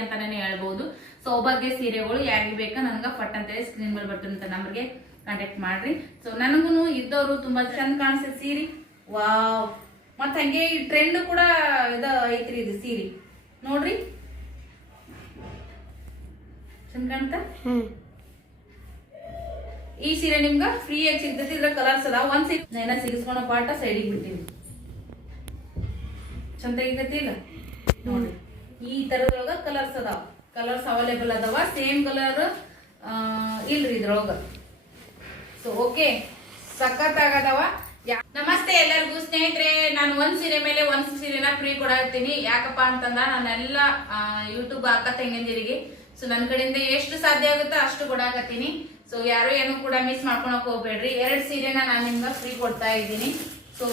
ಅಂತಾನೆ ಹೇಳ್ಬೋದು. ಸೌಭಾಗ್ಯ ಸೀರೆಗಳು ಯಾರಿಗೆ ಬೇಕಾ ನನ್ಗ ಫಟ್ ಅಂತೇಳಿ ಸ್ಕ್ರೀನ್ ಮೇಲೆ ಬರ್ತಿರಂತ ನಂಬರ್ಗೆ ಕಾಂಟ್ಯಾಕ್ಟ್ ಮಾಡ್ರಿ. ಸೊ ನನಗೂ ಇದ್ದವರು ತುಂಬಾ ಚಂದ ಕಾಣಿಸ್ತದೆ ಸೀರೆ. ವಾವ್ ಮತ್ತ ಹಂಗೆ ಈ ಟ್ರೆಂಡ್ ಕೂಡ ಇದ ಐತ್ರಿ ಇದು ಸೀರೆ. ನೋಡ್ರಿ. ಚಂದ ಕಾಣ್ತಾ? ಈ ಸೀರೆ ನಿಮ್ಗ ಫ್ರೀ ಆಗಿ ಸಿಗ್ತೈತಿ ಇದ್ರ ಕಲರ್ಸ್ ಅದ ಒಂದ್ ಸೀರೆ ನೈನ ಸಿಗಿಸ್ಕೊಳೋ ಪಾಟ ಸೈಡಿಗೆ ಬಿಟ್ಟಿವಿ ಚಂದ ಐತೈತಿ ಇಲ್ಲ? ನೋಡ್ರಿ. ಈ ತರದೊಳಗ ಕಲರ್ಸ್ ಅದಾವ. ಕಲರ್ಸ್ ಅವೈಲೇಬಲ್ ಅದಾವ. ಸೇಮ್ ಕಲರ್ ಇಲ್ರಿ ಇದ್ರೊಳಗ. ಸೊ ಓಕೆ ಸಖತ್ ಆಗದವ ನಮಸ್ತೆ ಎಲ್ಲರಿಗೂ ಸ್ನೇಹಿತರೆ, ನಾನು ಒಂದ್ ಸೀರೆ ಮೇಲೆ ಒಂದ್ ಸೀರೆನ ಫ್ರೀ ಕೊಡಾಕ್ತೀನಿ ಯಾಕಪ್ಪ ಅಂತಂದ್ರ ನಾನೆಲ್ಲ ಯೂಟ್ಯೂಬ್ ಅಕ್ಕ ತಂಗಿಯಂದಿರಿಗೆ. ಸೊ ನನ್ನ ಕಡೆಯಿಂದ ಎಷ್ಟು ಸಾಧ್ಯ ಆಗುತ್ತೋ ಅಷ್ಟು ಕೊಡಾಕತ್ತೀನಿ. ಸೊ ಯಾರು ಏನು ಕೂಡ ಮಿಸ್ ಮಾಡ್ಕೊಳಕ್ ಹೋಗ್ಬೇಡ್ರಿ. ಎರಡ್ ಸೀರೆನ ನಾನು ನಿಮ್ಗೆ ಫ್ರೀ ಕೊಡ್ತಾ ಇದ್ದೀನಿ. ಸೊ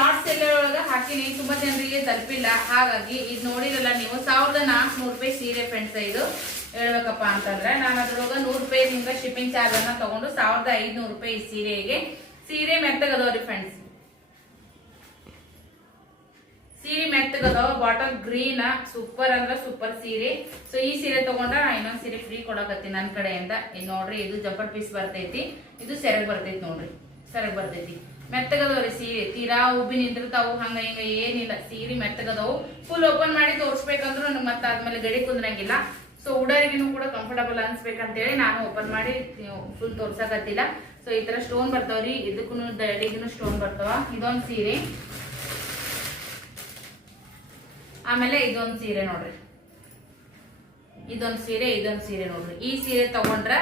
ಶಾರ್ಟ್ ಸೆಲ್ಲರ್ ಒಳಗೆ ಹಾಕಿನಿ. ತುಂಬಾ ಜನರಿಗೆ ತಲುಪಿಲ್ಲ. ಹಾಗಾಗಿ ಇದು ನೋಡಿರಲ್ಲ ನೀವು, ಸಾವಿರದ ನಾಲ್ಕುನೂರು ರೂಪಾಯಿ ಸೀರೆ ಫ್ರೆಂಡ್ಸ್ ಇದು. ಹೇಳ್ಬೇಕಪ್ಪ ಅಂತಂದ್ರೆ, ನಾನು ಅದ್ರೊಳಗೆ ನೂರು ರೂಪಾಯಿ ನಿಮ್ಗೆ ಶಿಪ್ಪಿಂಗ್ ಚಾರ್ಜ್ ಅನ್ನ ತಗೊಂಡು ಸಾವಿರದ ಐದುನೂರು ರೂಪಾಯಿ ಈ ಸೀರೆಗೆ ಸೀರೆ ಮೆತ್ತಗದವ್ರಿ ಫ್ರೆಂಡ್ಸ್ ಸೀರೆ ಮೆತ್ತಗದವ ಬಾಟಲ್ ಗ್ರೀನ್ ಸೂಪರ್ ಅಂದ್ರೆ ಸೂಪರ್ ಸೀರೆ. ಸೊ ಈ ಸೀರೆ ತಗೊಂಡ್ರ ನಾ ಇನ್ನೊಂದು ಸೀರೆ ಫ್ರೀ ಕೊಡಕತ್ತೀನಿ ನನ್ನ ಕಡೆಯಿಂದ. ಇದು ನೋಡ್ರಿ, ಇದು ಜಂಪರ್ ಪೀಸ್ ಬರ್ತೈತಿ. ಇದು ಸೆರಗ್ ಬರ್ತೈತಿ ನೋಡ್ರಿ. ಸೆರಗ್ ಬರ್ತೈತಿ. ಮೆತ್ತಗದವ್ರಿ ಸೀರೆ. ತೀರಾ ಉಬ್ಬಿ ನಿಂತಿರ್ತಾವು, ಹಂಗ ಹಿಂಗ ಏನಿಲ್ಲ. ಸೀರೆ ಮೆತ್ತಗದವು. ಫುಲ್ ಓಪನ್ ಮಾಡಿ ತೋರಿಸ್ಬೇಕಂದ್ರು ನನಗೆ ಮತ್ತೆ ಆದ್ಮೇಲೆ ಗಡಿ ಕುಂದ್ರಂಗಿಲ್ಲ. ಸೊ ಉಡರಿಗಿನೂ ಕೂಡ ಕಂಫರ್ಟಬಲ್ ಅನ್ಸ್ಬೇಕಂತೇಳಿ ನಾನು ಓಪನ್ ಮಾಡಿ ಫುಲ್ ತೋರ್ಸಕತ್ತಿಲ್ಲ. ಸೊ ಈ ತರ ಸ್ಟೋನ್ ಬರ್ತಾವ್ರಿ ಇದಕ್ಕೂ ದಡಿಗೂ ಸ್ಟೋನ್ ಬರ್ತಾವ. ಇದೊಂದು ಸೀರೆ. ಆಮೇಲೆ ಇದೊಂದು ಸೀರೆ ನೋಡ್ರಿ. ಇದೊಂದು ಸೀರೆ ಇದೊಂದು ಸೀರೆ ನೋಡ್ರಿ. ಈ ಸೀರೆ ತಗೊಂಡ್ರ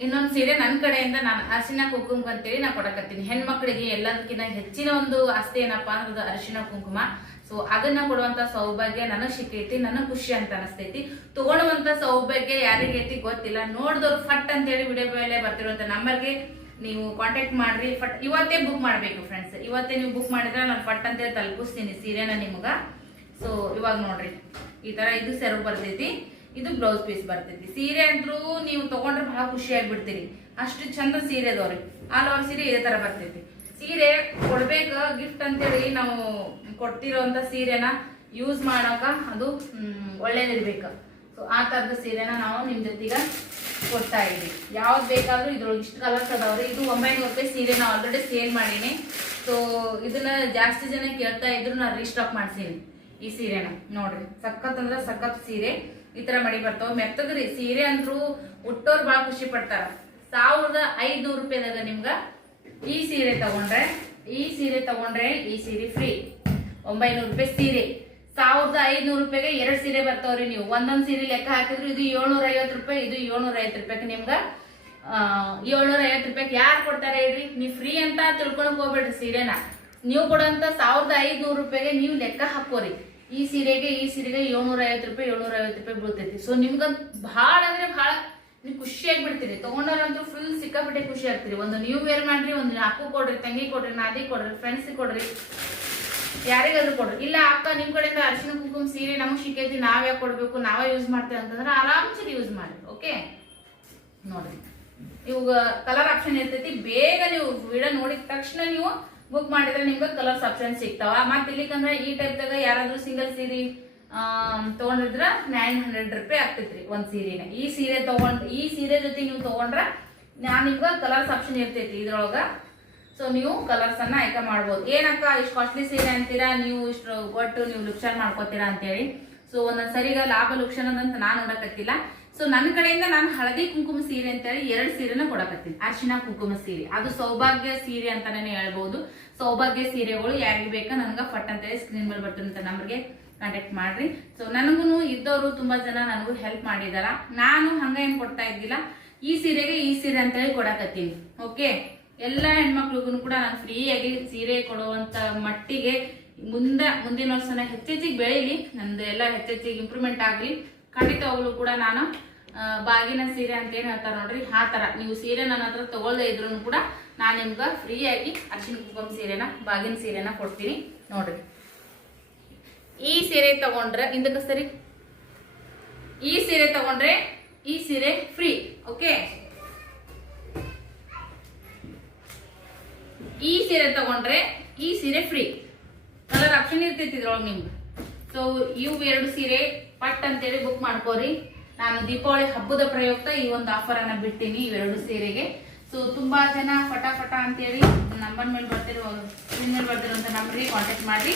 ಇನ್ನೊಂದ್ ಸೀರೆ ನನ್ನ ಕಡೆಯಿಂದ ನಾನು ಅರಿಶಿನ ಕುಂಕುಮ ಅಂತೇಳಿ ನಾ ಕೊಡಕತ್ತೀನಿ. ಹೆಣ್ಮಕ್ಳಿಗೆ ಎಲ್ಲದಕ್ಕಿಂತ ಹೆಚ್ಚಿನ ಒಂದು ಆಸ್ತಿ ಏನಪ್ಪಾ ಅಂದ್ರೆ ಅದು ಅರಿಶಿನ ಕುಂಕುಮ. ಸೊ ಅದನ್ನ ಕೊಡುವಂತ ಸೌಭಾಗ್ಯ ನನಗ್ ಸಿಕ್ಕೈತಿ, ನನಗ್ ಖುಷಿ ಅಂತ ಅನಸ್ತೈತಿ. ತಗೊಳ್ಳುವಂತ ಸೌಭಾಗ್ಯ ಯಾರಿಗೆ ಐತಿ ಗೊತ್ತಿಲ್ಲ. ನೋಡಿದವ್ರು ಫಟ್ ಅಂತೇಳಿ ವಿಡಿಯೋ ಮೇಲೆ ಬರ್ತಿರುವಂತ ನಂಬರ್ಗೆ ನೀವು ಕಾಂಟ್ಯಾಕ್ಟ್ ಮಾಡ್ರಿ. ಫಟ್, ಇವತ್ತೇ ಬುಕ್ ಮಾಡ್ಬೇಕು ಫ್ರೆಂಡ್ಸ್ ಇವತ್ತೇ ನೀವು ಬುಕ್ ಮಾಡಿದ್ರೆ ನಾನು ಫಟ್ ಅಂತೇಳಿ ತಲುಪಿಸ್ತೀನಿ ಸೀರೆನ ನಿಮ್ಗ. ಸೊ ಇವಾಗ ನೋಡ್ರಿ. ಈ ತರ ಇದು ಸೆರಗು ಬರ್ತೈತಿ. ಇದು ಬ್ಲೌಸ್ ಪೀಸ್ ಬರ್ತೈತಿ. ಸೀರೆ ಅಂತೂ ನೀವು ತಗೊಂಡ್ರೆ ಬಹಳ ಖುಷಿ ಆಗ್ಬಿಡ್ತೀರಿ. ಅಷ್ಟು ಚಂದ ಸೀರೆ ಅದಾವ್ರಿ ಆಲ್ ಓವರ್ ಸೀರೆ ಇದೇ ತರ ಬರ್ತೈತಿ. ಸೀರೆ ಕೊಡ್ಬೇಕ ಗಿಫ್ಟ್ ಅಂತೇಳಿ ನಾವು ಕೊಡ್ತಿರೋಂತ ಸೀರೆನ ಯೂಸ್ ಮಾಡಕ ಅದು ಒಳ್ಳೇದಿರ್ಬೇಕು. ಸೊ ಆ ತರದ ಸೀರೆನ ನಾವು ನಿಮ್ ಜೊತೆಗೆ ಕೊಡ್ತಾ ಇದೀವಿ ಯಾವ್ದು ಬೇಕಾದ್ರೂ ಇದ್ರೊಳಗೆ ಇಷ್ಟು ಕಲರ್ಸ್ ಅದಾವ್ರಿ ಇದು ಒಂಬೈನೂರು ರೂಪಾಯಿ ಸೀರೆ ನಾ ಆಲ್ರೆಡಿ ಸೇಲ್ ಮಾಡೀನಿ. ಸೊ ಇದನ್ನ ಜಾಸ್ತಿ ಜನ ಕೇಳ್ತಾ ಇದ್ರು ನಾನು ರೀಸ್ಟಾಕ್ ಮಾಡ್ಸೀನಿ ಈ ಸೀರೆನ. ನೋಡ್ರಿ, ಸಖತ್ ಅಂದ್ರೆ ಸಖತ್ ಸೀರೆ. ಈ ತರ ಮಡಿ ಬರ್ತಾವ. ಮೆತ್ತಗ್ರಿ, ಸೀರೆ ಅಂದ್ರು ಉಟ್ಟೋರ್ ಬಾಳ ಖುಷಿ ಪಡ್ತಾರ. ಸಾವಿರದ ಐದ್ನೂರು ರೂಪಾಯಿದಾಗ ನಿಮ್ಗ ಈ ಸೀರೆ ತಗೊಂಡ್ರೆ, ಈ ಸೀರೆ ತಗೊಂಡ್ರೆ ಈ ಸೀರೆ ಫ್ರೀ ಒಂಬೈನೂರು ರೂಪಾಯಿ ಸೀರೆ. ಸಾವಿರದ ಐದ್ನೂರು ರೂಪಾಯಿಗೆ ಎರಡ್ ಸೀರೆ ಬರ್ತಾವ್ರಿ ನೀವು. ಒಂದೊಂದ್ ಸೀರೆ ಲೆಕ್ಕ ಹಾಕಿದ್ರು ಇದು ಏಳ್ನೂರ ಐವತ್ತು ರೂಪಾಯಿ, ಇದು ಏಳ್ನೂರ ಐವತ್ತು ರೂಪಾಯಿಗೆ ನಿಮ್ಗ ಏಳ್ನೂರ ಐವತ್ತು ರೂಪಾಯಿಗೆ ಯಾರು ಕೊಡ್ತಾರೆ ಹೇಳ್ರಿ? ನೀವು ಫ್ರೀ ಅಂತ ತಿಳ್ಕೊಳಕ್ ಹೋಗ್ಬೇಡ್ರಿ ಸೀರೆನ. ನೀವು ಕೊಡೋಂತ ಸಾವಿರದ ಐದ್ನೂರು ರೂಪಾಯಿಗೆ ನೀವು ಲೆಕ್ಕ ಹಾಕೋರಿ ಈ ಸೀರೆಗೆ ಈ ಸೀರೆಗೆ ಏಳ್ನೂರ ಐವತ್ತು ರೂಪಾಯಿ ಏಳ್ನೂರ ಐವತ್ತು ರೂಪಾಯಿ ಬೀಳ್ತೈತಿ. ಸೊ ನಿಮ್ಗಂತ ಭಾಳ ಅಂದ್ರೆ ಭಾಳ ನೀವು ಖುಷಿ ಬಿಡ್ತೀರಿ ತೊಗೊಂಡವ್ರಂತೂ ಫುಲ್ ಸಿಕ್ಕಾಪಟ್ಟೆ ಖುಷಿ ಆಗ್ತೀರಿ. ಒಂದು ನೀವು ವೇರ್ ಮಾಡ್ರಿ, ಒಂದು ಅಕ್ಕು ಕೊಡ್ರಿ, ತಂಗಿ ಕೊಡ್ರಿ, ನಾದಿ ಕೊಡ್ರಿ ಫ್ರೆಂಡ್ಸಿಗೆ ಕೊಡ್ರಿ, ಯಾರಿಗಾದ್ರೂ ಕೊಡ್ರಿ. ಇಲ್ಲ, ಅಕ್ಕ ನಿಮ್ ಕಡೆಯಿಂದ ಅರಿಶಿನ ಕುಂಕುಮ ಸೀರೆ ನಮಗೆ ಸಿಕ್ಕೈತಿ, ನಾವ್ ಯಾಕೆ ಕೊಡ್ಬೇಕು, ನಾವೇ ಯೂಸ್ ಮಾಡ್ತೇವೆ ಅಂತಂದ್ರೆ ಆರಾಮ್ಸೆ ಯೂಸ್ ಮಾಡಿ ಓಕೆ ನೋಡ್ರಿ. ಇವಾಗ ಕಲರ್ ಆಪ್ಷನ್ ಇರ್ತೈತಿ. ಬೇಗ ನೀವು ವಿಡಿಯೋ ನೋಡಿದ ತಕ್ಷಣ ನೀವು ಬುಕ್ ಮಾಡಿದ್ರೆ ನಿಮ್ಗೆ ಕಲರ್ಸ್ ಆಪ್ಷನ್ ಸಿಗ್ತಾವ. ಮತ್ತೆ ಇಲ್ಲಿಕಂದ್ರೆ ಈ ಟೈಪ್ದಾಗ ಯಾರಾದ್ರೂ ಸಿಂಗಲ್ ಸೀರೆ ತಗೊಂಡಿದ್ರ ನೈನ್ ಹಂಡ್ರೆಡ್ ರೂಪಾಯಿ ಆಗ್ತೈತ್ರಿ ಒಂದ್ ಸೀರೆನ ಈ ಸೀರೆ ತಗೊಂಡ್, ಈ ಸೀರೆ ಜೊತೆ ನೀವು ತಗೊಂಡ್ರ ನಾನು ನಿಮ್ಗ ಕಲರ್ಸ್ ಆಪ್ಷನ್ ಇರ್ತೈತಿ ಇದ್ರೊಳಗ. ಸೊ ನೀವು ಕಲರ್ಸ್ ಅನ್ನ ಆಯ್ಕೆ ಮಾಡ್ಬೋದು. ಏನಕ್ಕ ಇಷ್ಟು ಕಾಸ್ಟ್ಲಿ ಸೀರೆ ಅಂತೀರಾ? ನೀವು ಇಷ್ಟು ಒಟ್ಟು ನೀವು ಲುಕ್ಷನ್ ಮಾಡ್ಕೋತೀರಾ ಅಂತೇಳಿ. ಸೊ ಒಂದೊಂದ್ ಸರಿಗ ಲಾಭ ಲುಕ್ಷನ್ ಅಂತ ನಾನು ನೋಡಕತ್ತಿಲ್ಲ. ಸೊ ನನ್ನ ಕಡೆಯಿಂದ ನಾನು ಹಳದಿ ಕುಂಕುಮ ಸೀರೆ ಅಂತೇಳಿ ಎರಡು ಸೀರೆನ ಕೊಡಕತ್ತೀನಿ ಅರ್ಶಿನ ಕುಂಕುಮ ಸೀರೆ. ಅದು ಸೌಭಾಗ್ಯ ಸೀರೆ ಅಂತಾನೆ ಹೇಳ್ಬಹುದು ಸೌಭಾಗ್ಯ ಸೀರೆಗಳು ಯಾರಿಗೆ ಬೇಕಾ ನನ್ಗ ಫಟ್ ಅಂತೇಳಿ ಸ್ಕ್ರೀನ್ ಮೇಲೆ ಬರ್ತಿರಂತ ನಂಬರ್ಗೆ ಕಾಂಟ್ಯಾಕ್ಟ್ ಮಾಡ್ರಿ. ಸೊ ನನಗೂ ಇದ್ದವರು ತುಂಬಾ ಜನ ನನಗೂ ಹೆಲ್ಪ್ ಮಾಡಿದಾರ. ನಾನು ಹಂಗ ಏನ್ ಕೊಡ್ತಾ ಇದ್ದಿಲ್ಲ. ಈ ಸೀರೆಗೆ ಈ ಸೀರೆ ಅಂತೇಳಿ ಕೊಡಕತ್ತೀನಿ. ಓಕೆ ಎಲ್ಲ ಹೆಣ್ಮಕ್ಳಿಗೂ ಕೂಡ ನಾನು ಫ್ರೀಯಾಗಿ ಸೀರೆ ಕೊಡುವಂತ ಮಟ್ಟಿಗೆ ಮುಂದೆ, ಮುಂದಿನ ವರ್ಷನ ಹೆಚ್ಚೆಚ್ಚಿಗೆ ಬೆಳೀಲಿ. ನಂದು ಎಲ್ಲ ಹೆಚ್ಚೆಚ್ಚಿಗೆ ಇಂಪ್ರೂವ್ಮೆಂಟ್ ಆಗಲಿ. ಖಂಡಿತವಾಗ್ಲೂ ಕೂಡ ನಾನು ಬಾಗಿನ ಸೀರೆ ಅಂತ ಏನ್ ಹೇಳ್ತಾರೆ ನೋಡ್ರಿ, ಆ ತರ ನೀವು ಸೀರೆ ನನ್ನ ಹತ್ರ ತಗೊಳ್ದೇ ಇದ್ರು ಕೂಡ ನಾನು ನಿಮ್ಗೆ ಫ್ರೀಯಾಗಿ ಅರ್ಶಿನ ಕುಂಕುಮ ಸೀರೆನ, ಬಾಗಿನ ಸೀರೆನ ಕೊಡ್ತೀನಿ ನೋಡ್ರಿ. ಈ ಸೀರೆ ತಗೊಂಡ್ರೆ, ಹಿಂದಕ್ಕೆ ಸರಿ? ಈ ಸೀರೆ ತಗೊಂಡ್ರೆ ಈ ಸೀರೆ ಫ್ರೀ ಓಕೆ ಈ ಸೀರೆ ತಗೊಂಡ್ರೆ ಈ ಸೀರೆ ಫ್ರೀ ಕಲರ್ ಆಪ್ಷನ್ ಇರ್ತೈತಿ ಇದ್ರೊಳಗೆ ನಿಮ್ಗೆ. ಸೊ ಇವು ಎರಡು ಸೀರೆ ಪಟ್ ಅಂತೇಳಿ ಬುಕ್ ಮಾಡ್ಕೋರಿ. ನಾನು ದೀಪಾವಳಿ ಹಬ್ಬದ ಪ್ರಯುಕ್ತ ಈ ಒಂದು ಆಫರ್ ಅನ್ನ ಬಿಟ್ಟಿನಿ ಇವೆರಡು ಸೀರೆಗೆ. ಸೊ ತುಂಬಾ ಜನ ಫಟಾಫಟ ಫಟ ಅಂತೇಳಿ ನಂಬರ್ ಮೇಲೆ ಬರ್ತಿರೋ ಮೇಲೆ ಬರ್ತಿರುವಂತ ನಂಬರ್ಗೆ ಕಾಂಟ್ಯಾಕ್ಟ್ ಮಾಡಿ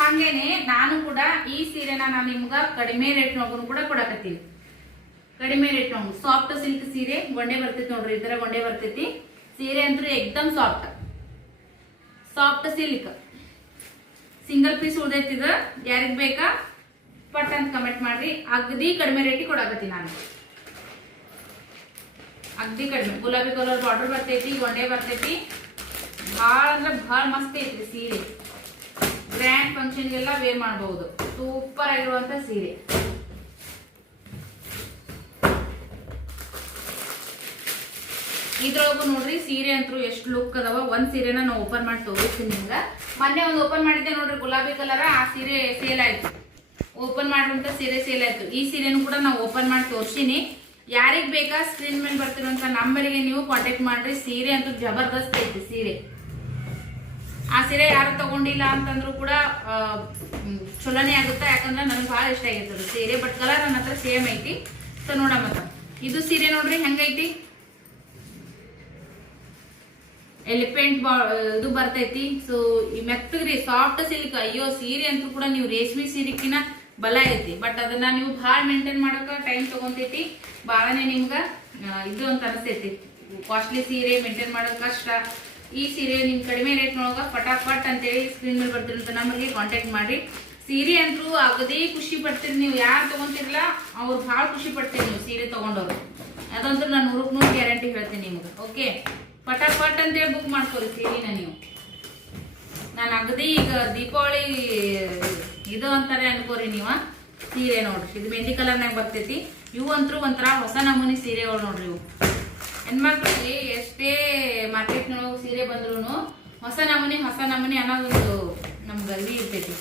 ಹಂಗೇನೆ ನಾನು ಕೂಡ ಈ ಸೀರೆನ ನಾನು ನಿಮ್ಗ ಕಡಿಮೆ ರೇಟ್ ನೋಡ್ಕೊಂಡು ಕೂಡ ಕೊಡಕತ್ತೀನಿ. ಕಡಿಮೆ ರೇಟ್ ನೋಡ್ ಸಾಫ್ಟ್ ಸಿಲ್ಕ್ ಸೀರೆ ಗೊಂಡೆ ಬರ್ತೈತಿ ನೋಡ್ರಿ, ಈ ತರ ಗೊಂಡೆ ಬರ್ತೈತಿ. ಸೀರೆ ಅಂತೂ ಎಕ್ದಮ್ soft soft silk single piece ಉಳ್ದೈತಿದ ಯಾರಿಗ್ ಬೇಕಾ? ಪಟ್ ಅಂತ ಕಮೆಂಟ್ ಮಾಡ್ರಿ. ಅಗದಿ ಕಡಿಮೆ ರೇಟಿಗೆ ಕೊಡಾಕತ್ತೀನಿ ನಾನು. ಅಗದಿ ಕಡಿಮೆ. ಗುಲಾಬಿ ಕಲರ್ ಬಾರ್ಡರ್ ಬರ್ತೈತಿ ಒಂಡೆ ಬರ್ತೈತಿ. ಭಾಳ ಅಂದ್ರೆ ಭಾಳ ಮಸ್ತ್ ಐತ್ರಿ ಸೀರೆ. ಗ್ರ್ಯಾಂಡ್ ಫಂಕ್ಷನ್ಗೆಲ್ಲ ವೇರ್ ಮಾಡಬಹುದು ಸೂಪರ್ ಆಗಿರುವಂತ ಸೀರೆ. ಇದ್ರೊಳಗು ನೋಡ್ರಿ, ಸೀರೆ ಅಂತೂ ಎಷ್ಟು ಲುಕ್ ಅದಾವ. ಒಂದ್ ಸೀರೆನ ನಾವು ಓಪನ್ ಮಾಡಿ ತೋರಿಸ್ತೀನಿ ನಿಮ್ಗ. ಮೊನ್ನೆ ಒಂದು ಓಪನ್ ಮಾಡಿದ್ದೆ ನೋಡ್ರಿ, ಗುಲಾಬಿ ಕಲರ್ ಆ ಸೀರೆ ಸೇಲ್ ಆಯ್ತು. ಓಪನ್ ಮಾಡುವಂತ ಸೀರೆ ಸೇಲ್ ಆಯ್ತು. ಈ ಸೀರೆನು ಕೂಡ ನಾವು ಓಪನ್ ಮಾಡಿ ತೋರಿಸ್ತೀನಿ. ಯಾರಿಗೆ ಬೇಕಾ ಸ್ಕ್ರೀನ್ ಮೇಲೆ ಬರ್ತಿರುವಂತ ನಂಬರಿಗೆ ನೀವು ಕಾಂಟ್ಯಾಕ್ಟ್ ಮಾಡ್ರಿ. ಸೀರೆ ಅಂತೂ ಜಬರ್ದಸ್ತ್ ಐತಿ ಸೀರೆ. ಆ ಸೀರೆ ಯಾರು ತಗೊಂಡಿಲ್ಲ ಅಂತಂದ್ರು ಕೂಡ ಚಲೋನೆ ಆಗುತ್ತೆ. ಯಾಕಂದ್ರೆ ನನಗೆ ಭಾಳ ಇಷ್ಟ ಆಗೈತೆ ಅದು ಸೀರೆ. ಬಟ್ ಕಲರ್ ನನ್ನ ಹತ್ರ ಸೇಮ್ ಐತಿ. ಸೊ ನೋಡಮ್ಮ ಇದು ಸೀರೆ ನೋಡ್ರಿ, ಹೆಂಗೈತಿ? ಎಲಿಫೆಂಟ್ ಇದು ಬರ್ತೈತಿ. ಸೊ ಈ ಮೆತ್ತಗ್ರಿ ಸಾಫ್ಟ್ ಸಿಲ್ಕ್ ಅಯ್ಯೋ, ಸೀರೆ ಅಂತೂ ಕೂಡ ನೀವು ರೇಷ್ಮೆ ಸೀರೆಕಿನ ಬಲ ಐತಿ. ಬಟ್ ಅದನ್ನ ನೀವು ಭಾಳ ಮೇಂಟೈನ್ ಮಾಡೋಕೆ ಟೈಮ್ ತಗೊಂತೈತಿ. ಭಾಳನೇ ನಿಮ್ಗೆ ಇದು ಅಂತ ಅನಿಸ್ತೈತಿ. ಕಾಸ್ಟ್ಲಿ ಸೀರೆ ಮೇಂಟೈನ್ ಮಾಡೋಕೆ ಕಷ್ಟ. ಈ ಸೀರೆ ನಿಮ್ ಕಡಿಮೆ ರೇಟ್ನೊಳಗೆ ಫಟಾಫಟ್ ಅಂತೇಳಿ ಸ್ಕ್ರೀನ್ ಮೇಲೆ ಬರ್ತಿರಂತ ನಮಗೆ ಕಾಂಟ್ಯಾಕ್ಟ್ ಮಾಡಿ ಸೀರೆ ಅಂತೂ ಅಗದೇ ಖುಷಿ ಪಡ್ತೀರಿ ನೀವು. ಯಾರು ತಗೊಂತಿರಲ್ಲ ಅವ್ರು ಭಾಳ ಖುಷಿ ಪಡ್ತೀರಿ ನೀವು ಸೀರೆ ತೊಗೊಂಡವ್ರು. ಅದಂತೂ ನಾನು ನೂರಕ್ಕೆ ನೂರು ಗ್ಯಾರಂಟಿ ಹೇಳ್ತೀನಿ ನಿಮ್ಗೆ. ಓಕೆ ಪಟಾಪಟ್ ಅಂತೇಳಿ ಬುಕ್ ಮಾಡ್ಕೊರಿ ಸೀರೆನ ನೀವು. ನಾನು ಅಗದಿ ಈಗ ದೀಪಾವಳಿ ಇದು ಅಂತಾರೆ ಅನ್ಕೋರಿ ನೀವ, ಸೀರೆ ನೋಡ್ರಿ. ಇದು ಮೆಹಂದಿ ಕಲರ್ನಾಗ ಬರ್ತೈತಿ. ಇವು ಅಂತೂ ಒಂಥರ ಹೊಸ ನಮೂನಿ ಸೀರೆಗಳು ನೋಡ್ರಿ ಇವು. ಹೆಣ್ಮಕ್ಳಿಗೆ ಎಷ್ಟೇ ಮಾರ್ಕೆಟ್ನೊಳಗೆ ಸೀರೆ ಬಂದ್ರು ಹೊಸ ನಮೂನಿ ಹೊಸ ನಮೂನಿ ಅನ್ನೋದೊಂದು ನಮ್ಗೆ ಅಲ್ಲಿ ಇರ್ತೈತಿ.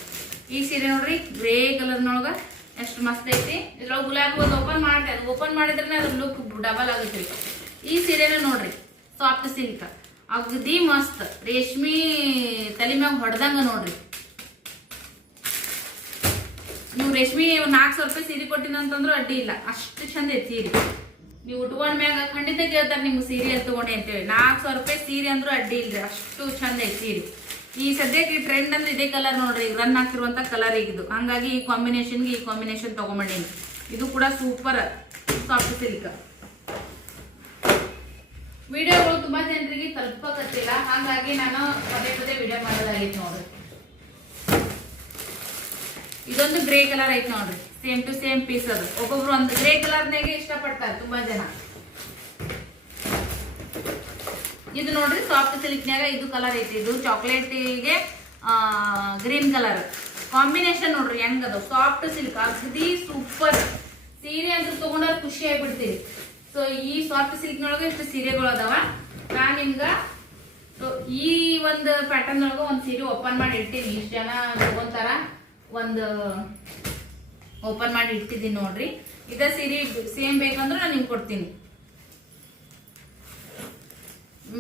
ಈ ಸೀರೆ ನೋಡ್ರಿ ಗ್ರೇ ಕಲರ್ನೊಳಗೆ ಎಷ್ಟು ಮಸ್ತ್ ಐತಿ. ಇದ್ರೊಳಗೆ ಗುಲಾಬಿ ಓಪನ್ ಮಾಡ್ತೇವೆ ಅದು ಓಪನ್ ಮಾಡಿದ್ರೆ ಅದ್ರ ಲುಕ್ ಡಬಲ್ ಆಗುತ್ತೆ. ಈ ಸೀರೆನ ನೋಡ್ರಿ. ಸಾಫ್ಟ್ ಸಿಲ್ಕ್ ಅಗದಿ ಮಸ್ತ್. ರೇಷ್ಮಿ ತಲೆ ಮ್ಯಾಗ ಹೊಡೆದಂಗ ನೋಡ್ರಿ. ನೀವು ರೇಷ್ಮಿ ನಾಲ್ಕು ಸಾವಿರ ರೂಪಾಯಿ ಸೀರೆ ಕೊಟ್ಟಿನ ಅಂತಂದ್ರು ಅಡ್ಡಿ ಇಲ್ಲ. ಅಷ್ಟು ಚಂದ ಐತಿ ಸೀರೆ. ನೀವು ಉಟ್ಕೊಂಡ್ ಮ್ಯಾಗ ಖಂಡಿತ ಕೇಳ್ತಾರೆ ನಿಮ್ಗೆ ಸೀರೆ ತಗೊಂಡೆ ಅಂತೇಳಿ. ನಾಲ್ಕು ಸಾವಿರ ರೂಪಾಯಿ ಸೀರೆ ಅಂದ್ರೂ ಅಡ್ಡಿ ಇಲ್ರಿ. ಅಷ್ಟು ಚಂದ ಐತಿ ಸೀರೆ. ಈ ಸದ್ಯಕ್ಕೆ ಈ ಟ್ರೆಂಡ್ ಅಂದ್ರೆ ಇದೇ ಕಲರ್ ನೋಡ್ರಿ. ರನ್ ಆಗ್ತಿರುವಂತ ಕಲರ್ ಈಗ ಇದು. ಹಂಗಾಗಿ ಈ ಕಾಂಬಿನೇಷನ್ಗೆ ಈ ಕಾಂಬಿನೇಷನ್ ತಗೊಂಬಂಡೀನಿ ಇದು ಕೂಡ ಸೂಪರ್ ಸಾಫ್ಟ್ ಸಿಲ್ಕ್ ವಿಡಿಯೋಗಳು ತುಂಬಾ ಜನರಿಗೆ ತಲುಪಕತ್ತಿಲ್ಲ. ಹಾಗಾಗಿ ನಾನು ಪದೇ ಪದೇ ವಿಡಿಯೋ ಮಾಡೋದಾಗಿತ್ತು ನೋಡ್ರಿ. ಇದೊಂದು ಗ್ರೇ ಕಲರ್ ಐತಿ ನೋಡ್ರಿ. ಸೇಮ್ ಟು ಸೇಮ್ ಪೀಸ್ ಅದು. ಒಬ್ಬೊಬ್ರು ಒಂದು ಗ್ರೇ ಕಲರ್ನಾಗೆ ಇಷ್ಟಪಡ್ತಾರೆ ತುಂಬಾ ಜನ. ಇದು ನೋಡ್ರಿ ಸಾಫ್ಟ್ ಸಿಲ್ಕ್ನ್ಯಾಗ ಇದು ಕಲರ್ ಐತಿ. ಇದು ಚಾಕ್ಲೇಟಿಗೆ ಗ್ರೀನ್ ಕಲರ್. ಕಾಂಬಿನೇಷನ್ ನೋಡ್ರಿ ಹೆಂಗದು ಸಾಫ್ಟ್ ಸಿಲ್ಕ್ ಅಗದಿ ಸೂಪರ್. ಸೀರೆ ಅಂತ ತಗೊಂಡ್ರೆ ಖುಷಿ ಆಗ್ಬಿಡ್ತೀವಿ ಸೊ ಈ ಸಾಫ್ಟ್ ಸಿಲ್ಕ್ನೊಳಗೆ ಇಷ್ಟು ಸೀರೆಗಳು ಅದಾವ. ನಾ ನಿಮ್ಗ ಸೊ ಈ ಒಂದು ಪ್ಯಾಟರ್ನ್ ಒಳಗ ಒಂದ್ ಸೀರೆ ಓಪನ್ ಮಾಡಿ ಇಡ್ತೀನಿ. ಇಷ್ಟು ಜನ ತಗೊಂತಾರ ಒಂದು ಓಪನ್ ಮಾಡಿ ಇಟ್ಟಿದ್ದೀನಿ ನೋಡ್ರಿ. ಇದ ಸೀರೆ ಸೇಮ್ ಬೇಕಂದ್ರೆ ನಾನು ನಿಮ್ಗೆ ಕೊಡ್ತೀನಿ.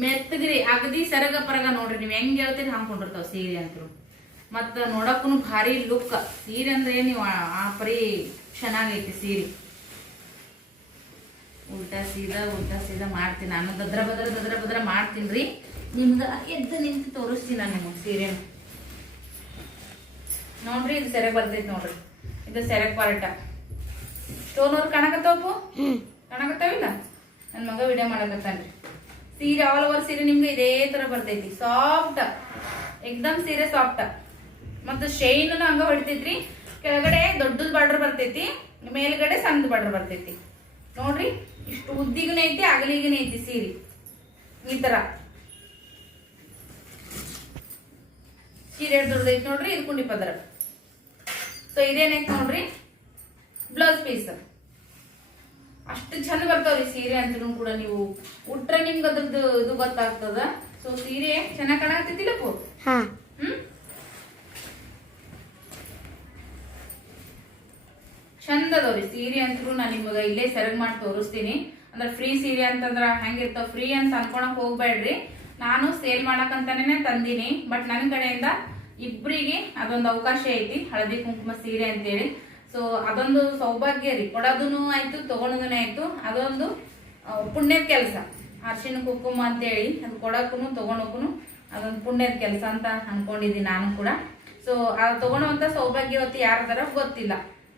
ಮೆತ್ತಗ್ರಿ ಅಗದಿ ಸರಗ ಪರಗ ನೋಡ್ರಿ. ನೀವು ಹೆಂಗ್ ಹೇಳ್ತೀರಿ ಹಾಕೊಂಡಿರ್ತಾವ ಕೊಂಡಿರ್ತಾವ ಸೀರೆ ಅಂತರು ಮತ್ತ ನೋಡಕ್ಕೂ ಭಾರಿ ಲುಕ್ ಸೀರೆ ಅಂದ್ರೆ ನೀವು ಆ ಪರಿ ಚೆನ್ನಾಗೈತಿ ಸೀರೆ. ಉಲ್ಟಾ ಸೀದಾ ಉಲ್ಟಾ ಸೀದಾ ಮಾಡ್ತೀನಿ. ನಾನು ದದ್ರ ಬದ್ರ ದದ್ರ ಬದ್ರ ಮಾಡ್ತೀನಿ ರೀ ನಿಮ್ಗೆ ಎದ್ದು ನಿಂತು ತೋರಿಸ್ತೀನಿ ನಾನು ನಿಮಗೆ ಸೀರೆ. ನೋಡ್ರಿ ಇದು ಸೆರೆಗೆ ಬರ್ತೈತಿ ನೋಡ್ರಿ. ಇದು ಸೆರೆ ಪಾರ್ಟ ಸ್ಟೋನ್ ಅವ್ರು ಕಾಣಕತ್ತಾವು ಕಾಣಕತ್ತಾವಿಲ್ಲ? ನನ್ನ ಮಗ ವಿಡಿಯೋ ಮಾಡಕತ್ತಾನ್ರಿ. ಸೀರೆ ಆಲ್ ಓವರ್ ಸೀರೆ ನಿಮ್ಗೆ ಇದೇ ತರ ಬರ್ತೈತಿ. ಸಾಫ್ಟ್ ಎಕ್ದಮ್ ಸೀರೆ ಸಾಫ್ಟ್ ಮತ್ತು ಶೈನ್ ಹಂಗ ಹೊಡಿತೈತ್ರಿ. ಕೆಳಗಡೆ ದೊಡ್ಡದ್ ಬಾರ್ಡರ್ ಬರ್ತೈತಿ. ಮೇಲ್ಗಡೆ ಸಣ್ಣದ ಬಾರ್ಡರ್ ಬರ್ತೈತಿ. ನೋಡ್ರಿ. ಇಷ್ಟು ಉದ್ದಿಗೂ ಐತಿ ಅಗಲಿಗೂ ಐತಿ ಸೀರೆ. ಈ ತರ. ಸೀರೆ ದೊಡ್ಡದೈತಿ ನೋಡ್ರಿ ಇದು ಕುಂಡಿ ಪದರ. ಸೊ ಇದೇನೈತಿ ನೋಡ್ರಿ? Blouse piece. ಅಷ್ಟು ಚಂದ ಬರ್ತಾವ್ರಿ ಸೀರೆ ಅಂತೂ ಕೂಡ ನೀವು ಉಟ್ರೆ ನಿಮ್ಗೆ ಅದ್ರದ್ದು ಇದು ಗೊತ್ತಾಗ್ತದ. ಸೊ ಸೀರೆ ಚೆನ್ನಾಗಿ ಕಾಣಕತ್ತೈತಿಲ್ಲಪ್ಪು ಹಾ. ಹ್ಮ್? ಚಂದ ಅದಾವ್ರಿ ಸೀರೆ ಅಂತೂ ನಾನು ನಿಮಗೆ ಇಲ್ಲೇ ಸೆರಗ್ ಮಾಡಿ ತೋರಿಸ್ತೀನಿ. ಅಂದ್ರೆ ಫ್ರೀ ಸೀರೆ ಅಂತಂದ್ರ ಹೆಂಗಿರ್ತಾವ ಫ್ರೀ ಅಂತ ಅನ್ಕೊಳಕ್ ಹೋಗ್ಬೇಡ್ರಿ. ನಾನು ಸೇಲ್ ಮಾಡಕಂತಾನೆ ತಂದಿನಿ. ಬಟ್ ನನ್ನ ಕಡೆಯಿಂದ ಇಬ್ಬರಿಗೆ ಅದೊಂದು ಅವಕಾಶ ಐತಿ, ಹಳದಿ ಕುಂಕುಮ ಸೀರೆ ಅಂತೇಳಿ. ಸೊ ಅದೊಂದು ಸೌಭಾಗ್ಯ ರೀ. ಕೊಡೋದೂ ಆಯ್ತು ತಗೊಳೋದೂ ಆಯ್ತು. ಅದೊಂದು ಪುಣ್ಯದ ಕೆಲಸ. ಅರ್ಶಿನ ಕುಂಕುಮ ಅಂತೇಳಿ ಅದು ಕೊಡೋಕ್ಕೂ ತಗೊಳಕ್ಕೂ ಅದೊಂದು ಪುಣ್ಯದ ಕೆಲಸ ಅಂತ ಅನ್ಕೊಂಡಿದ್ದೀನಿ ನಾನು ಕೂಡ. ಸೊ ಅದು ತಗೊಳ್ಳೋವಂಥ ಸೌಭಾಗ್ಯವತಿ ಯಾರದಾರ ಗೊತ್ತಿಲ್ಲ.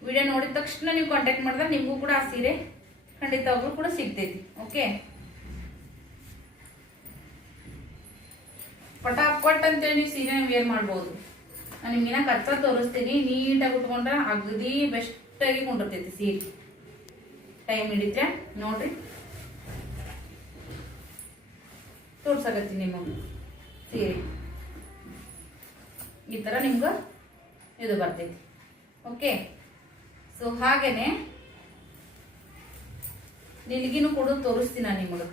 ವಿಡಿಯೋ ನೋಡಿದ ತಕ್ಷಣ ನೀವು ಕಾಂಟ್ಯಾಕ್ಟ್ ಮಾಡಿದ್ರೆ ನಿಮಗೂ ಕೂಡ ಆ ಸೀರೆ ಖಂಡಿತವಾಗ್ಲೂ ಕೂಡ ಸಿಗ್ತೈತಿ ಓಕೆ ಪಟಾಪಟ್ ಅಂತೇಳಿ ನೀವು ಸೀರೆ ವೇರ್ ಮಾಡ್ಬೋದು. ನಾನು ನಿಮ್ಗಿನ ಕಚ್ಚ ತೋರಿಸ್ತೀನಿ, ನೀಟಾಗಿ ಉಟ್ಕೊಂಡ್ರೆ ಅಗದಿ ಬೆಸ್ಟಾಗಿ ಕೊಂಡಿರ್ತೈತಿ ಸೀರೆ. ಟೈಮ್ ಹಿಡಿದ್ರೆ ನೋಡ್ರಿ. ತೋರ್ಸಕತ್ತೀನಿ ನಿಮಗೆ ಸೀರೆ. ಈ ಥರ ನಿಮ್ಗೆ ಇದು ಬರ್ತೈತಿ ಓಕೆ ಸೊ ಹಾಗೇನೆ ನಿನಗಿನೂ ಕೂಡ ತೋರಿಸ್ತೀನಿ ನಾನು ನಿಮಗೆ.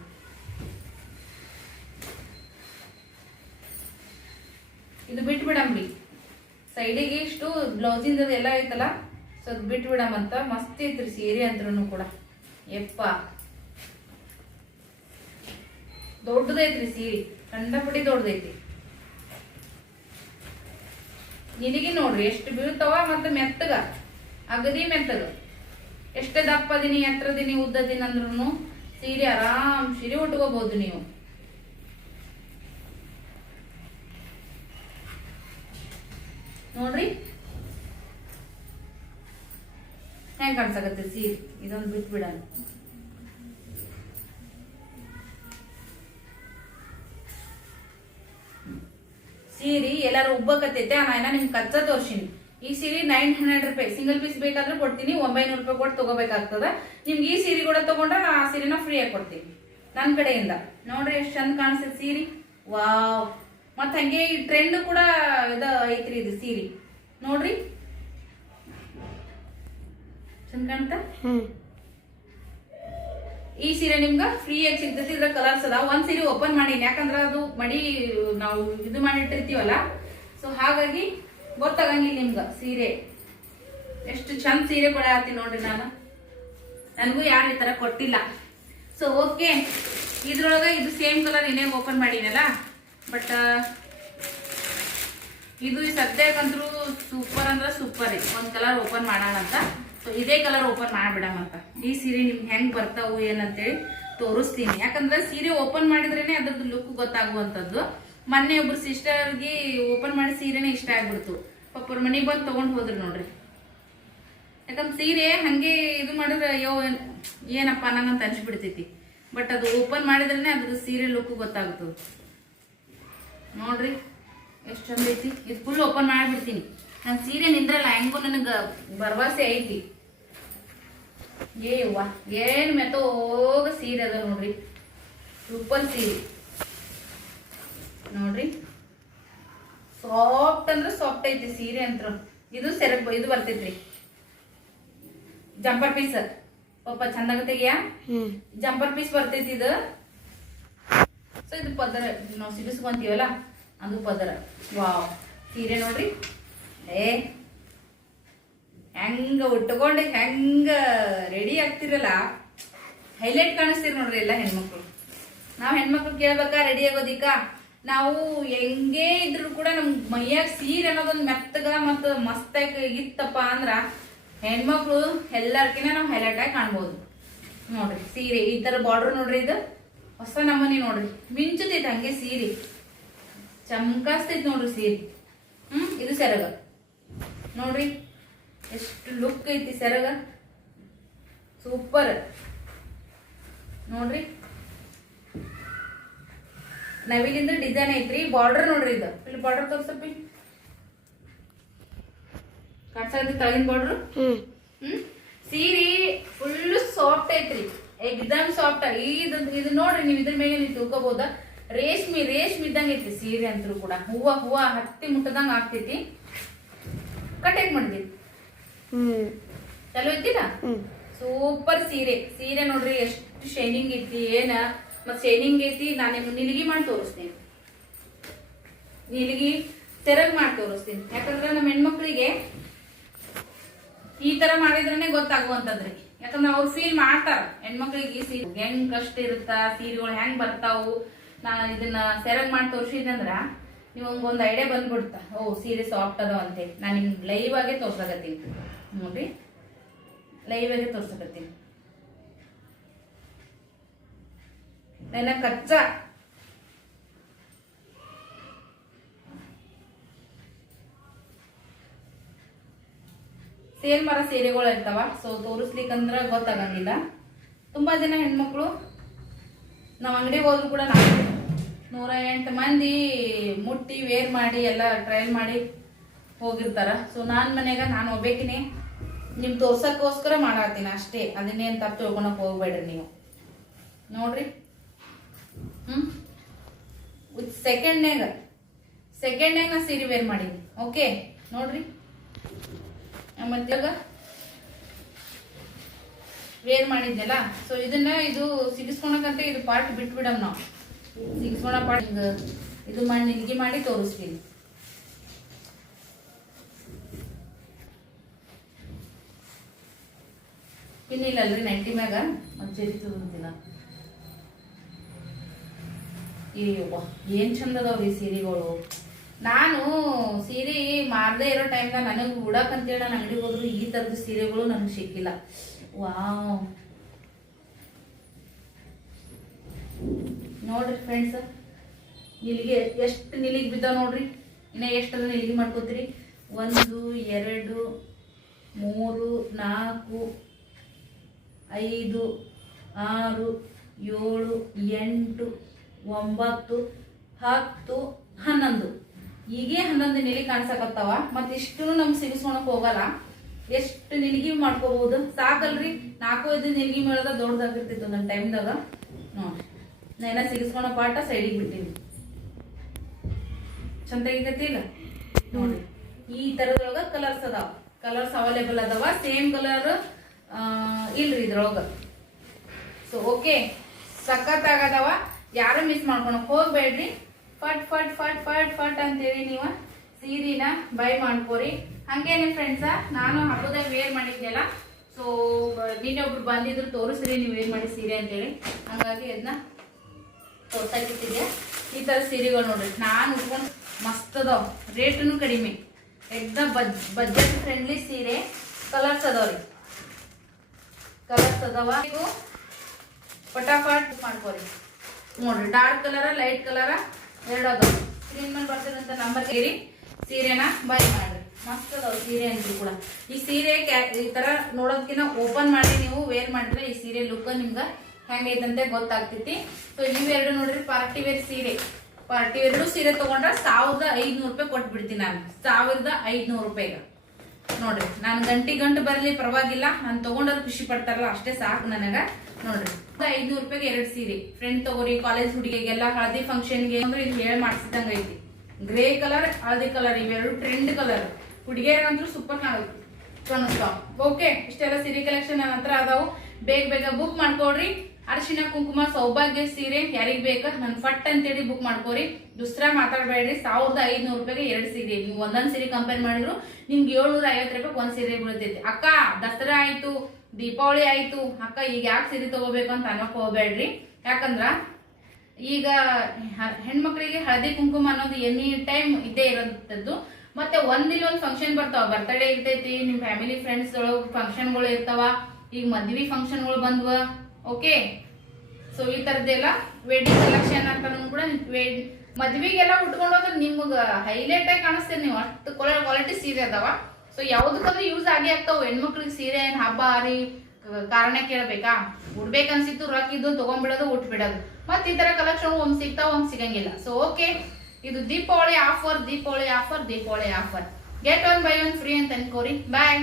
ಇದು ಬಿಟ್ಟು ಬಿಡಂಬ್ರಿ ಸೈಡಿಗೆ ಇಷ್ಟು ಬ್ಲೌಸಿಂದ ಎಲ್ಲ ಐತಲ್ಲ ಸೊ ಅದು ಬಿಟ್ಟು ಬಿಡಮಂತ ಮಸ್ತ್ ಐತ್ರಿ ಸೀರೆ ಅಂದ್ರೂ ಕೂಡ. ಎಪ್ಪ ದೊಡ್ಡದೈತ್ರಿ ಸೀರೆ ಕಂಡಪಡಿ ದೊಡ್ಡದೈತಿ. ನಿನಗೆ ನೋಡ್ರಿ, ಎಷ್ಟು ಬೀಳ್ತಾವ ಮತ್ತೆ ಮೆತ್ತಗ. ಅಗದಿ ಮೆತ್ತಗ ಎಷ್ಟು ದಪ್ಪ ದಿನಿ, ಎತ್ತರ ದಿನಿ, ಉದ್ದ ದಿನ ಅಂದ್ರೂ ಸೀರೆ ಆರಾಮ್ ಸೀರೆ ಉಟ್ಕೋಬಹುದು ನೀವು. ನೋಡ್ರಿ. ಹೆಂಗ್ ಕಾಣ್ಸಕತ್ತೆ ಸೀರೆ? ಇದೊಂದು ಬಿಟ್ಬಿಡಣ. ಸೀರೆ ಎಲ್ಲಾರು ಉಬ್ಬಕತ್ತೈತೆ ಏನ ನಿಮ್ಗೆ ಕಚ್ಚ ತೋರ್ಸಿನಿ. ಈ ಸೀರೆ ನೈನ್ ಹಂಡ್ರೆಡ್ ರೂಪಾಯಿ. ಸಿಂಗಲ್ ಪೀಸ್ ಬೇಕಾದ್ರೆ ಕೊಡ್ತೀನಿ ಒಂಬೈನೂರು ರೂಪಾಯಿ ಕೊಟ್ಟು ತಗೋಬೇಕಾಗ್ತದೆ. ನಿಮ್ಗೆ ಈ ಸೀರೆ ಕೂಡ ತಗೊಂಡ್ರೆ ಆ ಸೀರೆನ ಫ್ರೀ ಆಗಿ ಕೊಡ್ತೀನಿ. ನನ್ನ ಕಡೆಯಿಂದ. ನೋಡ್ರಿ ಎಷ್ಟು ಚಂದ ಕಾಣಿಸ್ತದೆ ಸೀರೆ. ವಾವ್ ಮತ್ತೆ ಹಂಗೆ ಈ ಟ್ರೆಂಡ್ ಕೂಡ ಇದ ಐತ್ರಿ ಇದು ಸೀರೆ. ನೋಡ್ರಿ. ಚಂದ ಕಾಣ್ತಾ? ಈ ಸೀರೆ ನಿಮ್ಗೆ ಫ್ರೀ ಆಗಿ ಸಿಗ್ತೈತಿ. ಇದ್ರ ಕಲರ್ಸ್ ಅದ ಒಂದ್ ಸೀರೆ ಓಪನ್ ಮಾಡೀನಿ. ಯಾಕಂದ್ರೆ ಅದು ಮಡಿ ನಾವು ಇದು ಮಾಡಿಟ್ಟಿರ್ತೀವಲ್ಲ. ಸೊ ಹಾಗಾಗಿ ಗೊತ್ತಾಗಂಗಿಲ್ಲ ನಿಮ್ಗ ಸೀರೆ. ಎಷ್ಟು ಚಂದ ಸೀರೆ ಕೊಡಾತಿ ನೋಡ್ರಿ ನಾನು. ನನಗೂ ಯಾರು ಈ ತರ ಕೊಟ್ಟಿಲ್ಲ. ಸೊ ಓಕೆ ಇದ್ರೊಳಗ ಇದು ಸೇಮ್ ಕಲರ್ ಇನ್ನೇ ಓಪನ್ ಮಾಡೀನಲ್ಲ ಬಟ್ ಇದು ಈ ಸದ್ಯಕ್ಕಂದ್ರೂ ಸೂಪರ್ ಅಂದ್ರೆ ಸೂಪರ್ ರೀ. ಒಂದು ಕಲರ್ ಓಪನ್ ಮಾಡೋಣ ಅಂತ. ಸೊ ಇದೇ ಕಲರ್ ಓಪನ್ ಮಾಡ್ಬಿಡಮಂತ ಈ ಸೀರೆ ನಿಮ್ಗೆ ಹೆಂಗೆ ಬರ್ತಾವು, ಏನಂತೇಳಿ ತೋರಿಸ್ತೀನಿ. ಯಾಕಂದ್ರೆ ಸೀರೆ ಓಪನ್ ಮಾಡಿದ್ರೇ ಅದ್ರದ್ದು ಲುಕ್ ಗೊತ್ತಾಗುವಂಥದ್ದು. ಮೊನ್ನೆ ಒಬ್ರು ಸಿಸ್ಟರ್ಗೆ ಓಪನ್ ಮಾಡಿ ಸೀರೆನೇ ಇಷ್ಟ ಆಗ್ಬಿಡ್ತು. ಪಾಪವ್ರ ಮನೆಗೆ ಬಂದು ತಗೊಂಡ್ ಹೋದ್ರು ನೋಡ್ರಿ. ಯಾಕಂದ್ರೆ ಸೀರೆ ಹಂಗೆ ಇದು ಮಾಡಿದ್ರೆ ಅಯ್ಯೋ, ಏನಪ್ಪ ನಂಗಂತ ಅನ್ಸ್ಬಿಡ್ತೈತಿ. ಬಟ್ ಅದು ಓಪನ್ ಮಾಡಿದ್ರೇನೆ ಅದ್ರ ಸೀರೆ ಲುಕ್ ಗೊತ್ತಾಗ್ತದೆ. ನೋಡ್ರಿ, ಎಷ್ಟು ಚಂದ ಐತಿ. ಇದು ಫುಲ್ ಓಪನ್ ಮಾಡಿಬಿಡ್ತೀನಿ. ನಾನು ಸೀರೆ ನಿಂದ್ರಲ್ಲ, ಹೆಂಗು ನನಗೆ ಭರವಸೆ ಐತಿ. ಏ ವಾ ಏನು ಮೆತ್ತೋಗ ಸೀರೆ ಅದ ನೋಡ್ರಿ. ಸೂಪರ್ ಸೀರೆ. ನೋಡ್ರಿ. ಸಾಫ್ಟ್ ಅಂದ್ರೆ ಸಾಫ್ಟ್ ಐತಿ ಸೀರೆ ಅಂತ ಇದು ಸೆರಗ್ ಇದು ಬರ್ತೈತ್ರಿ. ಜಂಪರ್ ಪೀಸ್ ಪಾಪ ಚಂದಾಗ ತೆಗಿಯ? ಜಂಪರ್ ಪೀಸ್ ಬರ್ತೈತಿ ಇದು. ಸೊ ಇದು ಪದರ. ನಾವು ಸಿಡಿಸ್ಕೊಂತೀವಲ್ಲ ಅದು ಪದರ. ವಾವ್ ಸೀರೆ ನೋಡ್ರಿ. ಏ ಹೆಂಗ ಉಟ್ಕೊಂಡು ಹೆಂಗ ರೆಡಿ ಆಗ್ತಿರಲ್ಲ. ಹೈಲೈಟ್ ಕಾಣಿಸ್ತೀರಿ ನೋಡ್ರಿ ಎಲ್ಲ ಹೆಣ್ಮಕ್ಳು. ನಾವು ಹೆಣ್ಮಕ್ಳು ಕೇಳ್ಬೇಕಾ ರೆಡಿ ಆಗೋದಿಕ್ಕ? ನಾವು ಹೆಂಗೇ ಇದ್ರು ಕೂಡ ನಮ್ ಮೈಯಾಗ ಸೀರೆ ಅನ್ನೋದೊಂದು ಮೆತ್ತಗ ಮತ್ತು ಮಸ್ತಾಗಿ ಇತ್ತಪ್ಪ ಅಂದ್ರ ಹೆಣ್ಮಕ್ಳು ಎಲ್ಲರ್ಕಿನ ನಾವು ಹೈಲೈಟ್ ಆಗಿ ಕಾಣ್ಬೋದು. ನೋಡ್ರಿ, ಸೀರೆ, ಈ ತರ ಬಾರ್ಡರ್ ನೋಡ್ರಿ ಇದು. ಹೊಸ ನಮೂನಿ ನೋಡ್ರಿ. ಮಿಂಚುತೈತೆ ಹಂಗೆ ಸೀರೆ. ಚಮಕಾಸ್ತೈತಿ ನೋಡ್ರಿ ಸೀರೆ. ಹ್ಮ್, ಇದು ಸೆರಗ. ನೋಡ್ರಿ, ಎಷ್ಟು ಲುಕ್ ಐತಿ ಸೆರಗ. ಸೂಪರ್. ನೋಡ್ರಿ ನವಿಲಿಂದ ಡಿಸೈನ್ ಐತ್ರಿ. ಬಾರ್ಡರ್ ನೋಡ್ರಿ ಇದು. ಇಲ್ಲಿ ಬಾರ್ಡರ್ ತೋರ್ಸಪ್ಪಿ. ಕಟ್ಸಿ ತಳಗಿನ ಬಾರ್ಡರ್ ಹ್ಮ್. ಸೀರೆ ಫುಲ್ ಸಾಫ್ಟ್ ಐತ್ರಿ. ಎಕ್ದಮ್ ಸಾಫ್ಟ್ ಇದು ಇದು ನೋಡ್ರಿ ನೀವು ಇದ್ರ ಮೇಲೆ ನೀವು ತಿಳ್ಕೊಬೋದ? ರೇಷ್ಮಿ ರೇಷ್ಮಿ ಇದ್ದಂಗ ಐತಿ ಸೀರೆ ಅಂತರೂ ಕೂಡ. ಹೂವ ಹೂವ ಹತ್ತಿ ಮುಟ್ಟದಂಗ ಆಗ್ತೈತಿ. ಕಟ್ ಮಾಡಿದ್ವಿ ಚಲೋ ಐತಿಲ್ಲ ಸೂಪರ್ ಸೀರೆ. ಸೀರೆ ನೋಡ್ರಿ ಎಷ್ಟು ಶೈನಿಂಗ್ ಐತಿ. ಏನ? ಮತ್ ಶೈನಿಂಗ್ ಐತಿ, ನಾನು ನಿಮ್ಗೆ ನಿಲಗಿ ಮಾಡಿ ತೋರಿಸ್ತೀನಿ. ನಿಲಗಿ ತೆರಗ್ ಮಾಡಿ ತೋರಿಸ್ತೀನಿ. ಯಾಕಂದ್ರೆ ನಮ್ಮ ಹೆಣ್ಮಕ್ಳಿಗೆ ಈ ತರ ಮಾಡಿದ್ರೇನೆ ಗೊತ್ತಾಗುವಂತದ್ರಿ. ಯಾಕಂದ್ರೆ ಅವ್ರು ಫೀಲ್ ಮಾಡ್ತಾರ. ಹೆಣ್ಮಕ್ಳಿಗೆ ಸೀರೆ ಹೆಂಗ್ ಕಷ್ಟ ಇರುತ್ತ, ಸೀರೆಗಳು ಹೆಂಗ್ ಬರ್ತಾವು, ನಾನು ಇದನ್ನ ತೆರಗ್ ಮಾಡಿ ತೋರಿಸಿದ್ನಂದ್ರ ನಿಮಗೆ ಒಂದು ಐಡಿಯಾ ಬಂದ್ಬಿಡ್ತಾ. ಓ, ಸೀರೆ ಸಾಫ್ಟ್ ಅದ ಅಂತೇಳಿ ನಾನು ನಿಮ್ಗೆ ಲೈವ್ ಆಗೇ ತೋರ್ಸಕತ್ತೀನಿ. ನೋಡ್ರಿ. ಲೈವ್ ಆಗೇ ತೋರ್ಸಕತ್ತೀನಿ. ನನ್ನ ಕಚ್ಚಾ ಸೇಲ್ ಮರ ಸೀರೆಗಳು ಇರ್ತಾವ ಸೊ ತೋರಿಸ್ಲಿಕ್ಕಂದ್ರ ಗೊತ್ತಾಗಂಗಿಲ್ಲ. ತುಂಬಾ ಜನ ಹೆಣ್ಮಕ್ಳು, ನಾವು ಅಂಗಡಿಗೆ ಹೋದ್ರು ಕೂಡ ನಾವು ನೂರ ಎಂಟು ಮಂದಿ ಮುಟ್ಟಿ ವೇರ್ ಮಾಡಿ, ಎಲ್ಲ ಟ್ರಯಲ್ ಮಾಡಿ ಹೋಗಿರ್ತಾರ. ಸೊ ನಾನು ಮನೆಯಾಗ ನಾನು ಒಬ್ಬೇಕಿನಿ. ನಿಮ್ ತೋರ್ಸಕ್ಕೋಸ್ಕರ ಮಾಡಾತೀನಿ ಅಷ್ಟೇ. ಅದನ್ನೇನು ತಪ್ಪು ತಿಳ್ಕೊಳಕ್ ಹೋಗ್ಬೇಡ್ರಿ ನೀವು. ನೋಡ್ರಿ. ಹ್ಮ್? ಸೆಕೆಂಡ್ನ್ಯಾಗ ಸೆಕೆಂಡ್ನ್ಯಾಗ ನಾ ಸೀರೆ ವೇರ್ ಮಾಡೀನಿ. ಓಕೆ ನೋಡ್ರಿ. ಮತ್ತೆ ವೇರ್ ಮಾಡಿದ್ನಲ್ಲ? ಸೊ ಇದನ್ನ ಇದು ಸಿಗಿಸ್ಕೊಳಕಂತ ಇದು ಪಾರ್ಟ್ ಬಿಟ್ಬಿಡಮ್ ನಾವು. ಸಿಗಿಸ್ಕೊಳ ಪಾರ್ಟ್ ಇದು ಮಾಡಿ ನಿಲ್ಗಿ ಮಾಡಿ ತೋರಿಸ್ತೀನಿ. ಇನ್ನಿಲ್ಲಲ್ರಿ ನೈಂಟಿ ಮ್ಯಾಗ. ಮತ್ತೆ ಜರಿತದಂತಿಲ್ಲ ಅಯ್ಯವ್ವ ಏನು ಚಂದ ರೀ ಸೀರೆಗಳು? ನಾನು ಸೀರೆ ಮಾರದೇ ಇರೋ ಟೈಮ್ದಾಗ ನನಗೆ ಉಡಕಂತೇಳಿ ನಾನು ಅಂಗಡಿಗೆ ಹೋದ್ರು ಈ ತರದ ಸೀರೆಗಳು ನನಗೆ ಸಿಕ್ಕಿಲ್ಲ. ವಾವ್. ನೋಡ್ರಿ ಫ್ರೆಂಡ್ಸ್ ನಿಲಿಗೆ ಎಷ್ಟು ನಿಲಿಗೆ ಬಿದ್ದಾವ ನೋಡ್ರಿ? ಇನ್ನ ಎಷ್ಟದ ನಿಲಿಗೆ ಮಾಡ್ಕೋತೀರಿ? ಒಂದು, ಎರಡು, ಮೂರು, ನಾಲ್ಕು, ಐದು, ಆರು, ಏಳು, ಎಂಟು ಒಂಬತ್ತು, ಹತ್ತು, ಹನ್ನೊಂದು. ಈಗೇ ಹನ್ನೊಂದು ನಿಲಿ ಕಾಣಿಸಕತ್ತಾವ, ಮತ್ತೆ ಇಷ್ಟು ನಮ್ಗೆ ಸಿಗಿಸ್ಕೊಳಕ್ ಹೋಗಲ್ಲ. ಎಷ್ಟು ನಿಲ್ಗಿ ಮಾಡ್ಕೋಬಹುದು? ಸಾಕಲ್ರಿ. ನಾಲ್ಕು ಐದು ನಿಲ್ಗಿ ಮೇಳದ ದೊಡ್ಡದಾಗಿರ್ತಿತ್ತು ನನ್ನ ಟೈಮ್ದಾಗ. ನೋಡ್ರಿ. ನಾ ಸಿಗಿಸ್ಕೊಳೋ ಪಾಠ ಸೈಡಿಗೆ ಬಿಟ್ಟಿನಿ. ಚಂದ ಆಗೈತಿ ಇಲ್ಲ ನೋಡ್ರಿ. ಈ ತರದೊಳಗ ಕಲರ್ಸ್ ಅದಾವ. ಕಲರ್ಸ್ ಅವೈಲೇಬಲ್ ಅದಾವ. ಸೇಮ್ ಕಲರ್ ಇಲ್ರಿ ಇದ್ರೊಳಗ. ಸೊ ಓಕೆ ಸಖತ್ ಆಗದವ ಯಾರು ಮಿಸ್ ಮಾಡ್ಕೊಳಕ್ ಹೋಗ್ಬೇಡ್ರಿ. ಫಟ್ ಫಟ್ ಫಟ್ ಫಟ್ ಫಟ್ ಅಂತೇಳಿ ನೀವು. ಸೀರಿನ ಬೈ ಮಾಡ್ಕೋರಿ. ಹಂಗೇನೆ ಫ್ರೆಂಡ್ಸ ನಾನು ಹಬ್ಬದ ವೇರ್ ಮಾಡಿದ್ನಲ್ಲ ಸೊ ನಿನ್ನೆ ಒಬ್ರು ಬಂದಿದ್ರು, ತೋರಿಸ್ರಿ ನೀವು ವೇರ್ ಮಾಡಿ ಸೀರೆ ಅಂತೇಳಿ. ಹಂಗಾಗಿ ಅದನ್ನ ತೋರ್ಸಾಕಿಟ್ಟಿದ್ದೆ ಈ ಥರ ಸೀರೆಗಳು ನೋಡ್ರಿ, ನಾನು ಉಟ್ಕೊಂಡು ಮಸ್ತ್ ಅದಾವ. ರೇಟ್ನು ಕಡಿಮೆ. ಎಕ್ದಮ್ ಬಜ್ ಬಜೆಟ್ ಫ್ರೆಂಡ್ಲಿ ಸೀರೆ ಕಲರ್ಸ್ ಅದಾವ್ರಿ ಕಲರ್ಸ್ ಅದಾವ. ನೀವು ಪಟಾಫಟ್ ಮಾಡ್ಕೋರಿ. ನೋಡ್ರಿ ಡಾರ್ಕ್ ಕಲರ ಲೈಟ್ ಕಲರ ಎರಡು ಅದಾವ. ಸ್ಕ್ರೀನ್ ಮೇಲೆ ಬರ್ತಿದಂತ ನಂಬರ್ ಕೇರಿ ಸೀರೆನ ಬೈ ಮಾಡ್ರಿ. ಮಸ್ತ್ ಅದಾವ ಸೀರೆ ಅಂದ್ರು ಕೂಡ. ಈ ಸೀರೆ ಈ ತರ ನೋಡೋದಕ್ಕಿಂತ ಓಪನ್ ಮಾಡಿ ನೀವು ವೇರ್ ಮಾಡಿದ್ರೆ ಈ ಸೀರೆ ಲುಕ್ ನಿಮ್ಗೆ ಹೆಂಗೈತಂತೆ ಗೊತ್ತಾಗ್ತೈತಿ. ಸೊ ಇವೆರಡು ನೋಡ್ರಿ ಪಾರ್ಟಿ ವೇರ್ ಸೀರೆ. ಪಾರ್ಟಿ ಎರಡು ಸೀರೆ ತಗೊಂಡ್ರೆ ಸಾವಿರದ ಐದ್ನೂರು ರೂಪಾಯಿ ಕೊಟ್ಬಿಡ್ತೀನಿ ನಾನು. ಸಾವಿರದ ಐದ್ನೂರು ರೂಪಾಯಿಗೆ. ನೋಡ್ರಿ, ನಾನು ಗಂಟಿ ಗಂಟು ಬರಲಿ ಪರವಾಗಿಲ್ಲ, ನಾನು ತಗೊಂಡ್ರೆ ಖುಷಿ ಪಡ್ತಾರಲ್ಲ, ಅಷ್ಟೇ ಸಾಕು ನನಗ. ನೋಡ್ರಿ ಐದ್ನೂರು ರೂಪಾಯಿಗೆ ಎರಡು ಸೀರೆ. ಫ್ರೆಂಡ್ ತಗೋರಿ ಕಾಲೇಜ್ ಹುಡುಗಿಗೆಲ್ಲ ಹಳದಿ ಫಂಕ್ಷನ್ಗೆ ಅಂದ್ರೆ ಇದು ಹೇಳಿ ಮಾಡಿಸಿದಂಗ ಐತಿ. ಗ್ರೇ ಕಲರ್ ಹಳದಿ ಕಲರ್ ಇವೆರಡು ಟ್ರೆಂಡ್ ಕಲರ್ ಹುಡುಗಿಯರಂತೂ ಸೂಪರ್ ಕಾಣುತ್ತೆ. ಓಕೆ ಇಷ್ಟೆಲ್ಲ ಸೀರೆ ಕಲೆಕ್ಷನ್ ನನ್ನ ಹತ್ರ ಅದಾವು. ಬೇಗ ಬೇಗ ಬುಕ್ ಮಾಡ್ಕೊಡ್ರಿ. ಅರಿಶಿನ ಕುಂಕುಮ ಸೌಭಾಗ್ಯ ಸೀರೆ ಯಾರಿಗ್ ಬೇಕಾ? ನನ್ ಫಟ್ ಅಂತೇಳಿ ಬುಕ್ ಮಾಡ್ಕೋರಿ. ದುಸ್ರಾ ಮಾತಾಡಬೇಡ್ರಿ. ಸಾವಿರದ ಐದ್ನೂರು ರೂಪಾಯಿಗೆ ಎರಡು ಸೀರೆ. ನೀವು ಒಂದೊಂದ್ ಸೀರೆ ಕಂಪೇರ್ ಮಾಡಿದ್ರು ನಿಮ್ಗೆ ಏಳ್ನೂರ ಐವತ್ತು ರೂಪಾಯಿ ಒಂದ್ ಸೀರೆ ಬೀಳ್ತೈತಿ. ಅಕ್ಕ, ದಸರಾ ಆಯ್ತು, ದೀಪಾವಳಿ ಆಯ್ತು. ಅಕ್ಕ, ಈಗ ಯಾಕೆ ಸೀರೆ ತಗೋಬೇಕು ಅಂತ ಅನ್ನಕ್ ಹೋಗ್ಬೇಡ್ರಿ. ಯಾಕಂದ್ರ ಈಗ ಹೆಣ್ಮಕ್ಳಿಗೆ ಹಳದಿ ಕುಂಕುಮ ಅನ್ನೋದು ಎನಿ ಟೈಮ್ ಇದ್ದೇ ಇರೋಂಥದ್ದು. ಮತ್ತೆ ಒಂದಿಲ್ಲ ಒಂದ್ ಫಂಕ್ಷನ್ ಬರ್ತಾವ. ಬರ್ತಡೇ ಇರ್ತೈತಿ, ನಿಮ್ ಫ್ಯಾಮಿಲಿ ಫ್ರೆಂಡ್ಸ್ ಒಳಗ್ ಫಂಕ್ಷನ್ಗಳು ಇರ್ತಾವ. ಈಗ ಮದ್ವಿ ಫಂಕ್ಷನ್ಗಳು ಬಂದ್ವ. ಓಕೆ ಸೊ ಈ ತರದ್ದೆಲ್ಲ ವೆಡ್ಡಿಂಗ್ ಕಲೆಕ್ಷನ್ ಅಂತಾನು ಕೂಡ ವೆಡ್ ಮದ್ವಿಗೆಲ್ಲ ಉಟ್ಕೊಂಡು ಹೋದ್ರೆ ನಿಮ್ಗೆ ಹೈಲೈಟ್ ಆಗಿ ಕಾಣಿಸ್ತೀರಿ ನೀವು. ಅಷ್ಟು ಕ್ವಾಲಿಟಿ ಸೀರೆ ಅದಾವ. ಸೊ ಯಾವ್ದಕ್ಕಂದ್ರೆ ಯೂಸ್ ಆಗೇ ಆಗ್ತಾವ. ಹೆಣ್ಮಕ್ಳಿಗೆ ಸೀರೆ ಏನು ಹಬ್ಬ, ಹರಿ ಕಾರಣ ಕೇಳಬೇಕಾ? ಉಡ್ಬೇಕನ್ಸಿತ್ತು ರೊಕ್ಕ ಇದ್ದು ತಗೊಂಡ್ಬಿಡೋದು ಉಟ್ಬಿಡೋದು. ಮತ್ತೆ ಈ ತರ ಕಲೆಕ್ಷನ್ ಒಂದ್ ಸಿಗ್ತಾವ, ಒಂದ್ ಸಿಗಂಗಿಲ್ಲ. ಸೊ ಓಕೆ ಇದು Deepavali offer Deepavali offer Deepavali offer get one buy one free ಅಂತ ಅನ್ಕೋರಿ. ಬಾಯ್